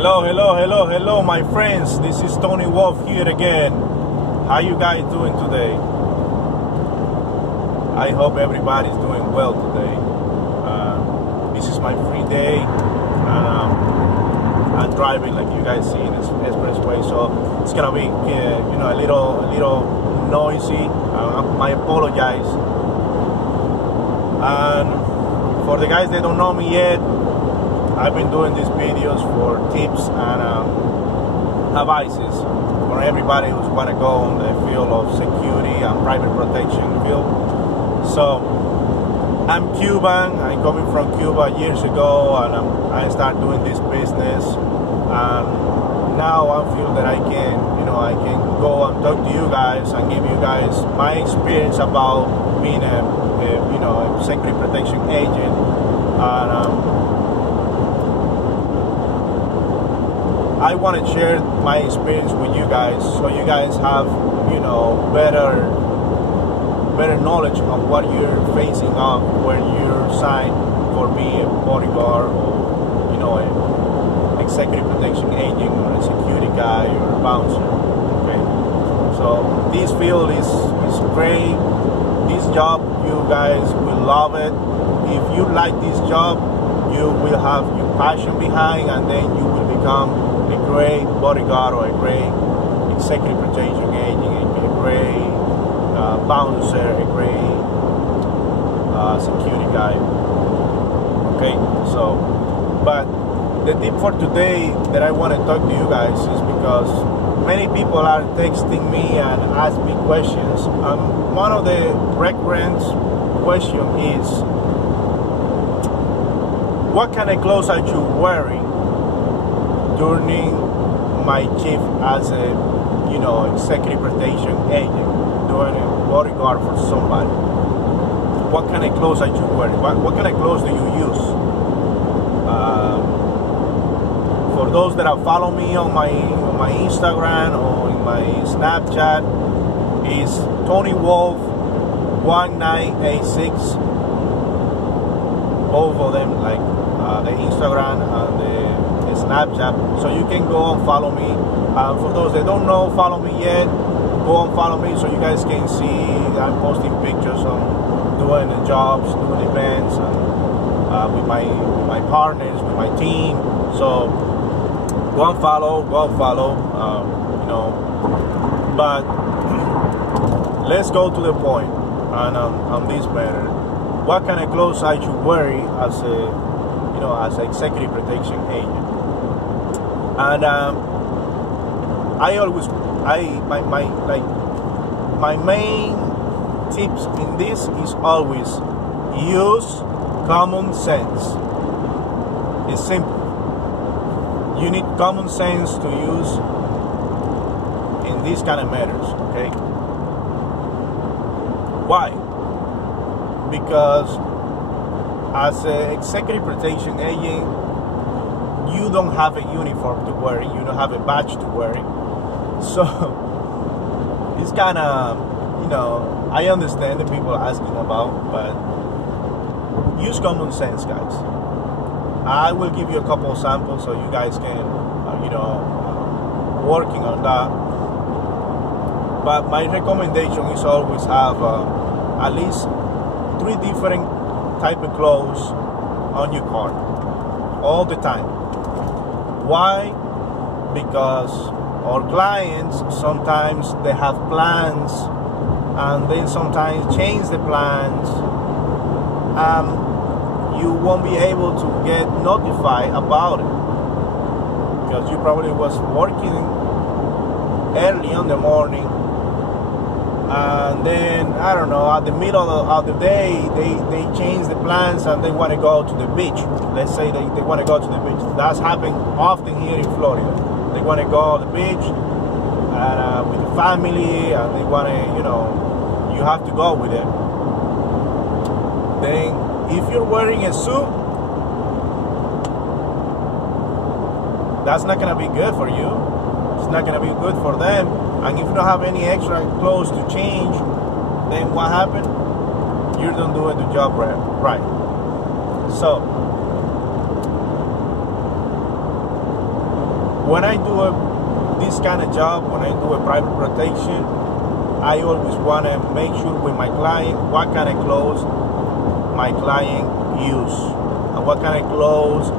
Hello, my friends. This is Tony Wolf here again. How you guys doing today? I hope everybody's doing well today. This is my free day. I'm driving, like you guys see, in this expressway, so it's gonna be, a little noisy. I apologize. And for the guys that don't know me yet, I've been doing these videos for tips and advices for everybody who's want to go on the field of security and private protection field. So I'm Cuban. I'm coming from Cuba years ago, and I started doing this business. And now I feel that I can go and talk to you guys and give you guys my experience about being a security protection agent. And I want to share my experience with you guys, so you guys have, better knowledge of what you're facing up when you're signed for being a bodyguard or, a executive protection agent or a security guy or a bouncer. Okay, so this field is great. This job, you guys will love it. If you like this job, you will have your passion behind, and then you will become a great bodyguard or a great executive protection agent, a great bouncer, a great security guy. Okay, so, but the tip for today that I want to talk to you guys is because many people are texting me and ask me questions. One of the recurrent questions is, what kind of clothes are you wearing during my shift as a executive protection agent, doing a bodyguard for somebody? What kind of clothes are you wearing? What kind of clothes do you use? For those that have followed me on my Instagram or in my Snapchat, is Tony Wolf 1986. Both of them, like the Instagram and the Snapchat, so you can go and follow me. For those that don't know, follow me yet, go and follow me so you guys can see I'm posting pictures on doing the jobs, doing events, and with my partners, with my team. So go and follow. But let's go to the point on this matter. What kind of clothes are you wearing as an executive protection agent? And my main tips in this is always use common sense. It's simple. You need common sense to use in these kind of matters, okay? Why? Because as an executive protection agent, you don't have a uniform to wear, you don't have a badge to wear. So it's kind of, I understand the people asking about, but use common sense, guys. I will give you a couple of samples so you guys can, working on that. But my recommendation is always have at least 3 different type of clothes on your car all the time. Why? Because our clients sometimes they have plans and then sometimes change the plans. You won't be able to get notified about it because you probably was working early in the morning, and then I don't know, at the middle of the day they change the plans and they want to go to the beach. Let's say they want to go to the beach. That's happening often here in Florida. They want to go to the beach and with the family, and they want to, you have to go with them. Then if you're wearing a suit, that's not going to be good for you. It's not going to be good for them. And if you don't have any extra clothes to change, then what happened? You're not doing the job right. So when I do this kind of job, when I do a private protection, I always want to make sure with my client what kind of clothes my client use and what kind of clothes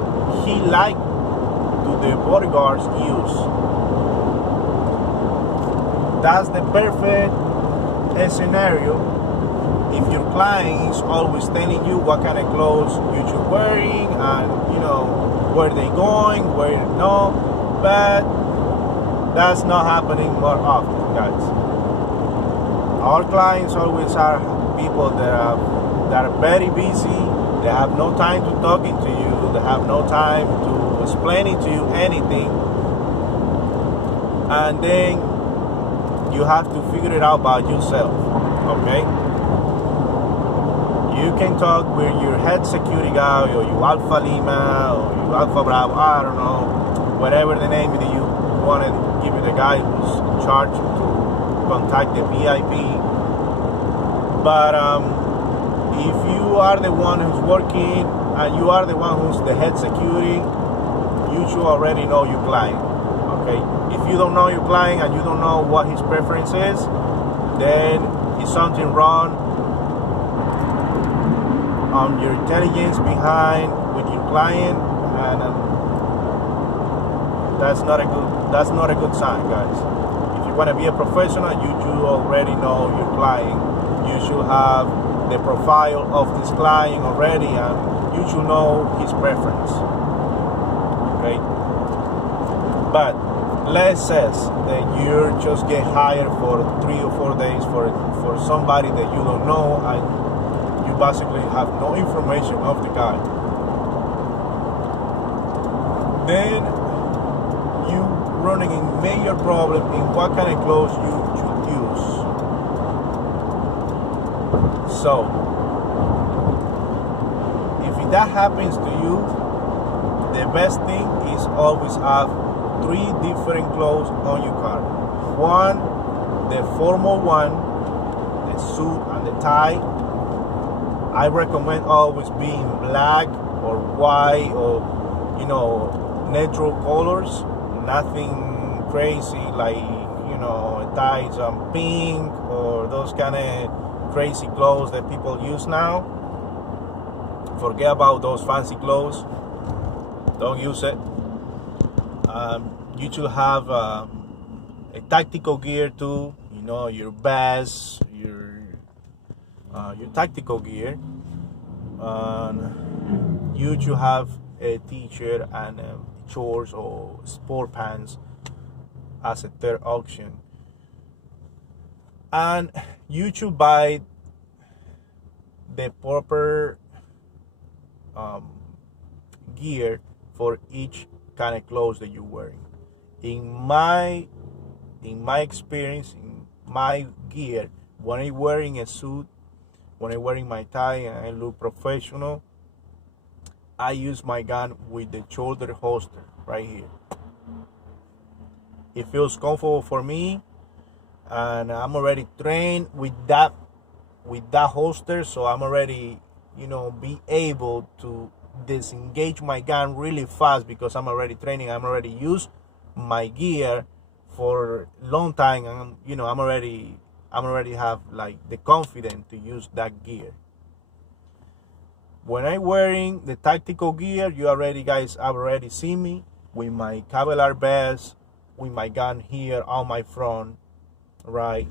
he like to the bodyguards use. That's the perfect scenario if your client is always telling you what kind of clothes you should wearing and where they going, where no, but that's not happening more often, guys. Our clients always are people that are very busy. They have no time to talking to you. They have no time to explaining to you anything. And then you have to figure it out by yourself, okay? You can talk with your head security guy or your Alpha Lima or your Alpha Bravo, I don't know, whatever the name that you want to give you, the guy who's in charge to contact the VIP. But if you are the one who's working and you are the one who's the head security, you should already know your client, okay? If you don't know your client and you don't know what his preference is, then is something wrong on your intelligence behind with your client, and that's not a good sign, guys. If you want to be a professional, you should already know your client. You should have the profile of this client already, and you should know his preference, okay? But let's say that you just get hired for 3 or 4 days for somebody that you don't know, and you basically have no information of the guy. Then you running a major problem in what kind of clothes you should use. So if that happens to you, the best thing is always have 3 different clothes on your car. One, the formal one, the suit and the tie. I recommend always being black or white or neutral colors. Nothing crazy like ties on pink or those kind of crazy clothes that people use now. Forget about those fancy clothes. Don't use it. You should have a tactical gear too. Your vest, your tactical gear. You should have a t-shirt and shorts or sport pants as a third option. And you should buy the proper gear for each kind of clothes that you're wearing. In my experience, in my gear, when I'm wearing a suit, when I'm wearing my tie and I look professional, I use my gun with the shoulder holster right here. It feels comfortable for me, and I'm already trained with that holster, so I'm already be able to disengage my gun really fast because I'm already training. I'm already used my gear for a long time, and I'm already have like the confidence to use that gear. When I'm wearing the tactical gear, you guys already see me with my Kevlar vest, with my gun here on my front, right?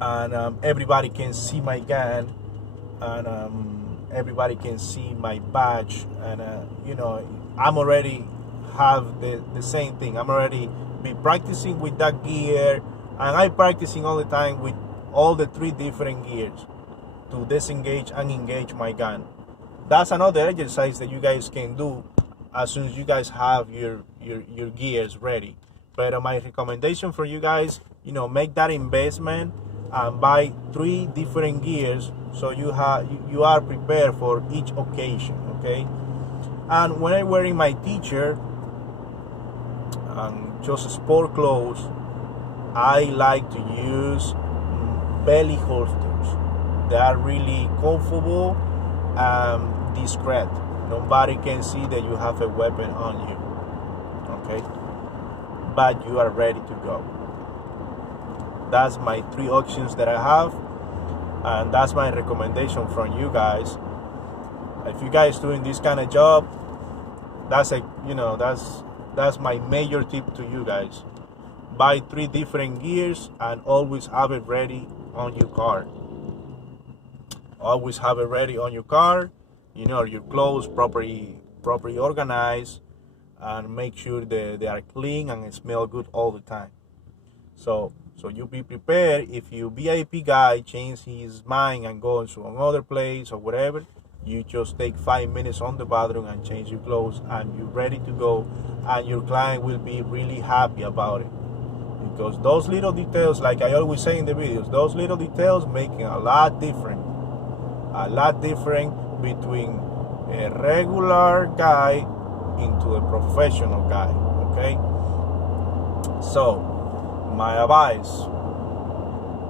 And everybody can see my gun, and everybody can see my badge, and I'm already have the same thing. I'm already be practicing with that gear, and I'm practicing all the time with all the 3 different gears to disengage and engage my gun. That's another exercise that you guys can do as soon as you guys have your gears ready. But my recommendation for you guys, make that investment and buy 3 different gears so you are prepared for each occasion, okay? And when I'm wearing my t-shirt and just sport clothes, I like to use belly holsters. They are really comfortable and discreet. Nobody can see that you have a weapon on you. okay? But you are ready to go. That's my 3 options that I have, and that's my recommendation from you guys. If you guys doing this kind of job, that's that's my major tip to you guys. Buy 3 different gears and always have it ready on your car. Always have it ready on your car. Your clothes properly organized, and make sure they are clean and smell good all the time. So you be prepared. If your VIP guy change his mind and goes to another place or whatever, you just take 5 minutes on the bathroom and change your clothes, and you're ready to go, and your client will be really happy about it. Because those little details, like I always say in the videos, those little details making a lot different between a regular guy into a professional guy, okay? So, my advice,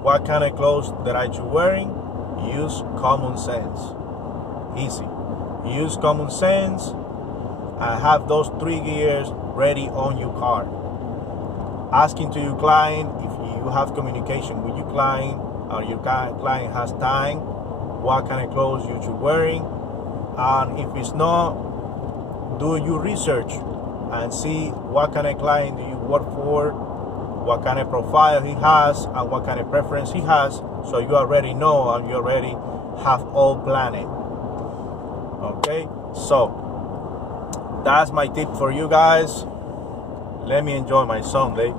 what kind of clothes that are you wearing? Use common sense. Easy. Use common sense and have those 3 gears ready on your car. Asking to your client, if you have communication with your client, or your client has time, what kind of clothes you should wearing. And if it's not, do your research and see what kind of client do you work for, what kind of profile he has, and what kind of preference he has, so you already know and you already have all planned. Okay, so that's my tip for you guys. Let me enjoy my Sunday.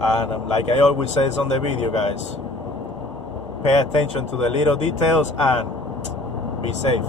And like I always say on the video, guys, pay attention to the little details and be safe.